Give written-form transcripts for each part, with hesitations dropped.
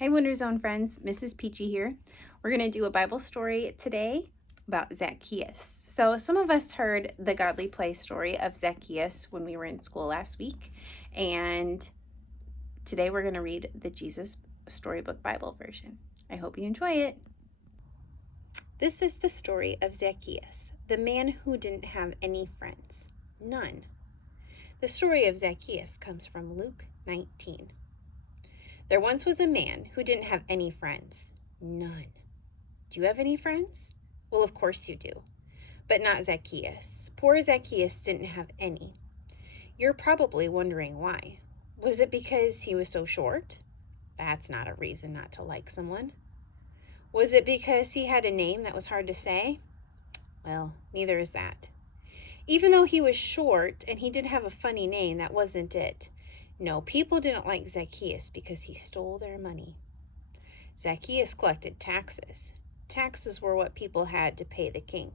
Hey Wonder Zone friends, Mrs. Peachy here. We're going to do a Bible story today about Zacchaeus. So some of us heard the godly play story of Zacchaeus when we were in school last week, and today we're going to read the Jesus Storybook Bible version. I hope you enjoy it. This is the story of Zacchaeus, the man who didn't have any friends. None. The story of Zacchaeus comes from Luke 19. There once was a man who didn't have any friends. None. Do you have any friends? Well, of course you do. But not Zacchaeus. Poor Zacchaeus didn't have any. You're probably wondering why. Was it because he was so short? That's not a reason not to like someone. Was it because he had a name that was hard to say? Well, neither is that. Even though he was short and he did have a funny name, that wasn't it. No, people didn't like Zacchaeus because he stole their money. Zacchaeus collected taxes. Taxes were what people had to pay the king.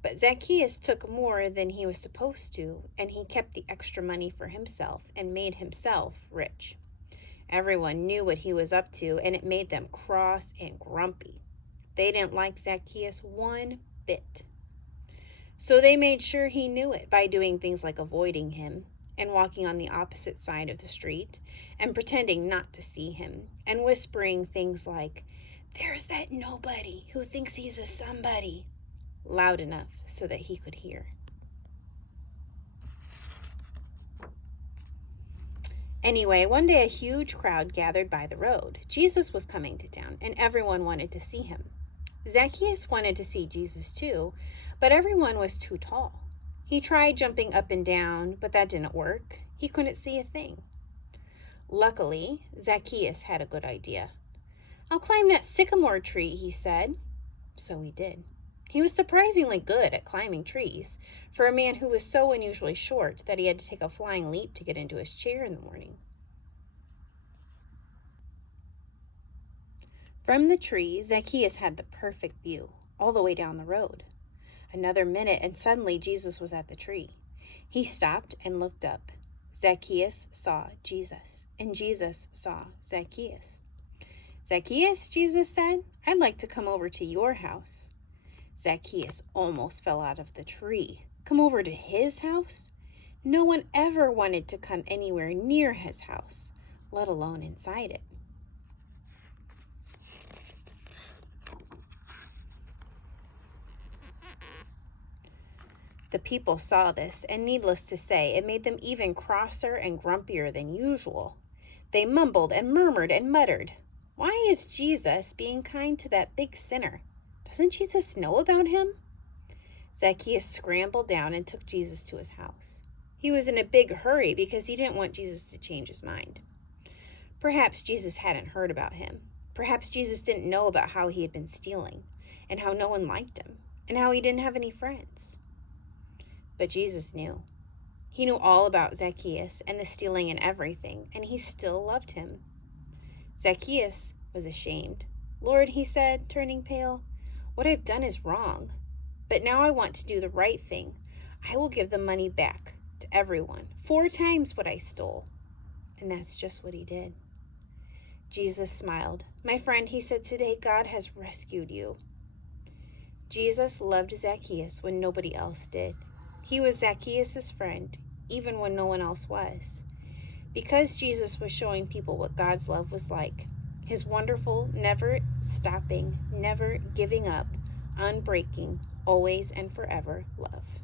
But Zacchaeus took more than he was supposed to, and he kept the extra money for himself and made himself rich. Everyone knew what he was up to, and it made them cross and grumpy. They didn't like Zacchaeus one bit. So they made sure he knew it by doing things like avoiding him, and walking on the opposite side of the street, and pretending not to see him, and whispering things like, "There's that nobody who thinks he's a somebody," loud enough so that he could hear. Anyway, one day a huge crowd gathered by the road. Jesus was coming to town, and everyone wanted to see him. Zacchaeus wanted to see Jesus too, but everyone was too tall. He tried jumping up and down, but that didn't work. He couldn't see a thing. Luckily, Zacchaeus had a good idea. "I'll climb that sycamore tree," he said. So he did. He was surprisingly good at climbing trees for a man who was so unusually short that he had to take a flying leap to get into his chair in the morning. From the tree, Zacchaeus had the perfect view, all the way down the road. Another minute, and suddenly Jesus was at the tree. He stopped and looked up. Zacchaeus saw Jesus, and Jesus saw Zacchaeus. "Zacchaeus," Jesus said, "I'd like to come over to your house." Zacchaeus almost fell out of the tree. Come over to his house? No one ever wanted to come anywhere near his house, let alone inside it. The people saw this, and needless to say, it made them even crosser and grumpier than usual. They mumbled and murmured and muttered, "Why is Jesus being kind to that big sinner? Doesn't Jesus know about him?" Zacchaeus scrambled down and took Jesus to his house. He was in a big hurry because he didn't want Jesus to change his mind. Perhaps Jesus hadn't heard about him. Perhaps Jesus didn't know about how he had been stealing, and how no one liked him, and how he didn't have any friends. But Jesus knew. He knew all about Zacchaeus and the stealing and everything, and he still loved him. Zacchaeus was ashamed. "Lord," he said, turning pale, "what I've done is wrong. But now I want to do the right thing. I will give the money back to everyone, 4 times what I stole." And that's just what he did. Jesus smiled. "My friend," he said, "today God has rescued you." Jesus loved Zacchaeus when nobody else did. He was Zacchaeus' friend, even when no one else was. Because Jesus was showing people what God's love was like, his wonderful, never stopping, never giving up, unbreaking, always and forever love.